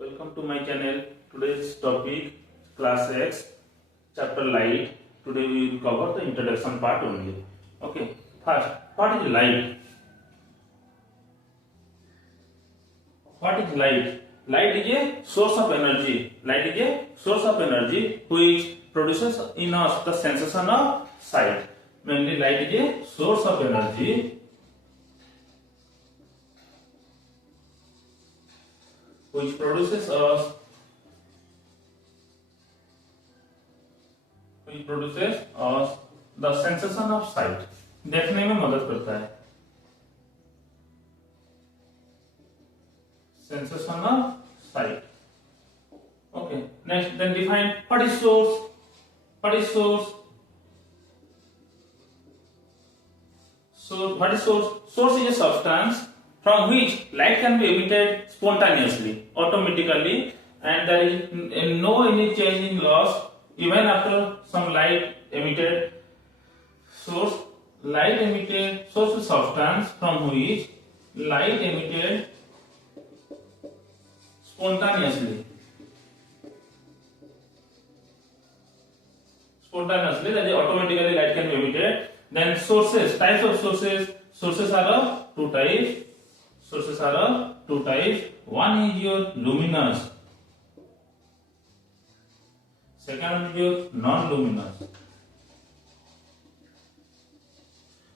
Welcome to my channel. Today's topic class X chapter light. Today we will cover the introduction part only. Okay. First, what is light? What is light? Light is a source of energy. Light is a source of energy which produces in us the sensation of sight. Mainly light is a source of energy which produces us the sensation of sight. देखने में मदद करता है. Sensation of sight. Okay. Next, then define what is source. What is source? So, what is source? Source is a substance from which light can be emitted spontaneously, automatically, and there is no any change in loss even after some light emitted. Source is substance from which light emitted spontaneously, that is automatically light can be emitted. Then sources, types of sources are of two types. One is your luminous, second is your non-luminous.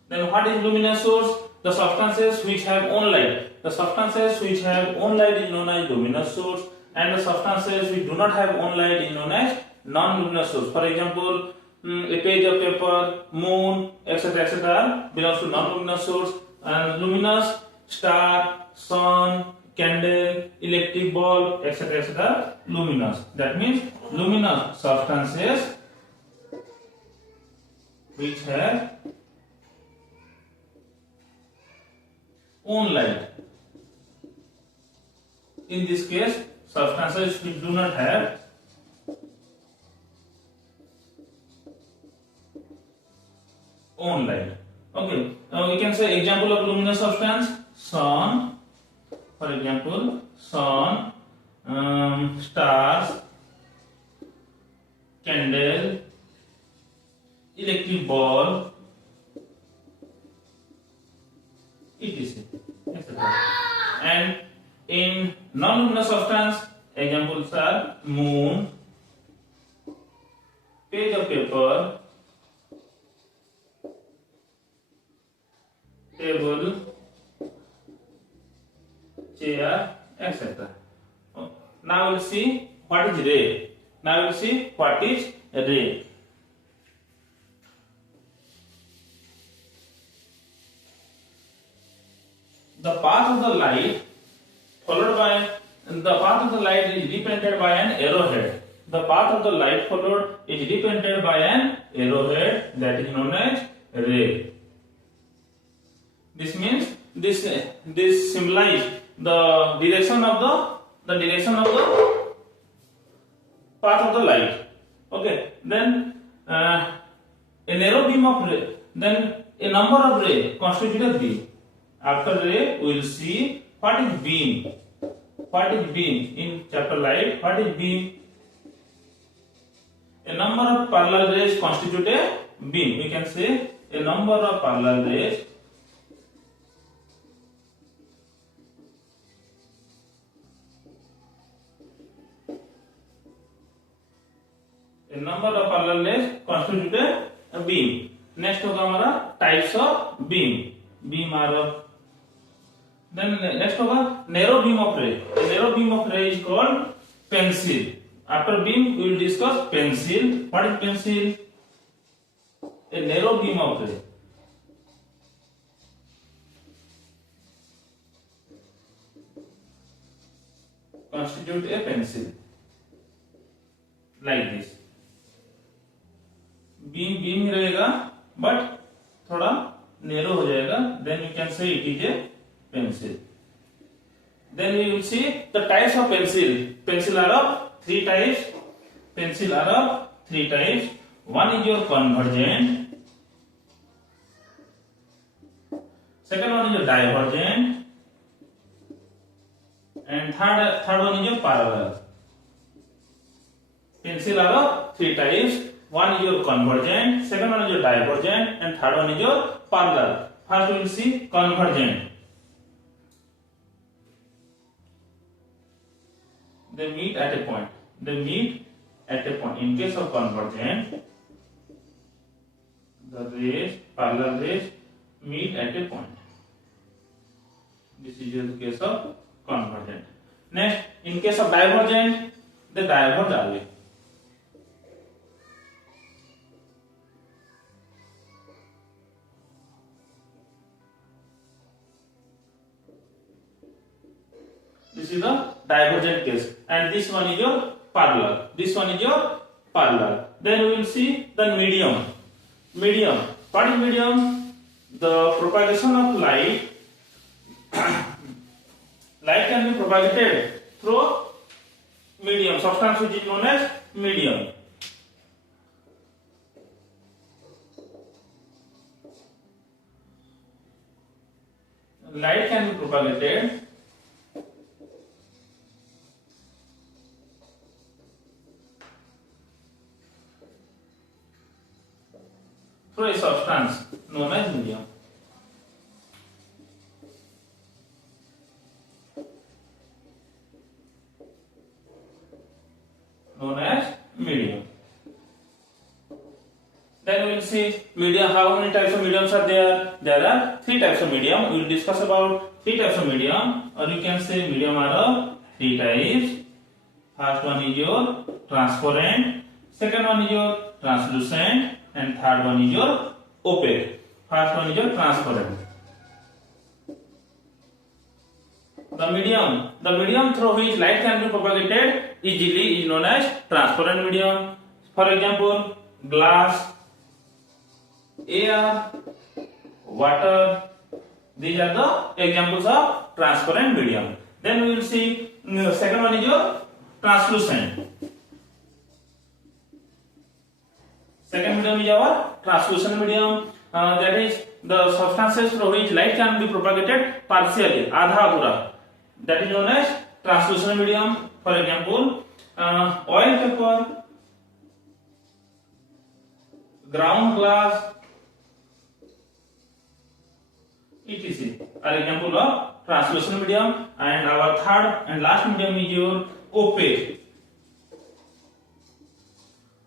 Then what is luminous source? The substances which have own light. The substances which have own light is known as luminous source, and the substances which do not have own light is known as non-luminous source. For example, a page of paper, moon, etc. belongs to non-luminous source, and luminous, star, sun, candle, electric bulb, etc. luminous. That means luminous substances which have own light. In this case, substances which do not have own light. Okay, we can say example of luminous substance: sun, for example, sun, stars, candle, electric bulb, etc. And in non-luminous substance, examples are moon, page of paper, table, chair, etc. Now we'll see what is ray. The path of the light is represented by an arrowhead. The path of the light followed is represented by an arrowhead, that is known as ray. This means this symbolizes the direction of the path of the light. Okay. Then a narrow beam of ray. Then a number of ray constitute a beam. After ray, we will see what is beam. In chapter light? What is beam? A number of parallel rays constitute a beam. We can say a number of parallel rays constitute a beam. Next होगा हमारा types of beam. Then next होगा narrow beam of ray. A narrow beam of ray is called pencil. After beam, we will discuss pencil. What is pencil? A narrow beam of ray. Constitute a pencil. Like this. Beam ही रहेगा, but थोड़ा narrow हो जाएगा. Then we can say it is a pencil. Then we will see the types of pencil. Pencil are of three types. One is your convergent. Second one is your divergent. and third one is your parallel. Pencil are of three types. One is your convergent, second one is your divergent, and third one is your parallel. First we will see convergent. They meet at a point. They meet at a point. In case of convergent, the rays, parallel rays meet at a point. This is the case of convergent. Next, in case of divergent, they diverge away. This is the divergent case, and this one is your parallel. This one is your parallel. Then we will see the medium. Medium. What is medium? The propagation of light. Light can be propagated through medium, substance which is known as medium. Light can be propagated through a substance known as medium. Known as medium. Then we will see medium. How many types of mediums are there? There are three types of medium. We will discuss about three types of medium, or you can say medium are of three types. First one is your transparent, second one is your translucent, and third one is your opaque. First one is your transparent. The medium through which light can be propagated easily is known as transparent medium. For example, glass, air, water. These are the examples of transparent medium. Then we will see second one is your translucent. Second medium is our translucent medium. That is the substances through which light can be propagated partially, adha adhura. That is known as translucent medium. For example, oil paper, ground glass, etc. are example of translucent medium. And our third and last medium is your opaque.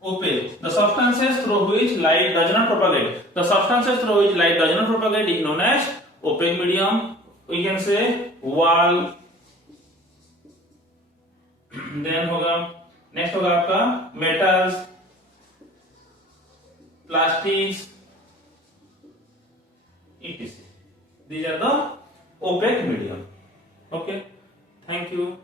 Opaque. The substances through which light does not propagate. The substances through which light does not propagate is known as opaque medium. We can say wall. Then होगा next होगा आपका metals, plastics, etc. These are the opaque medium. Okay. Thank you.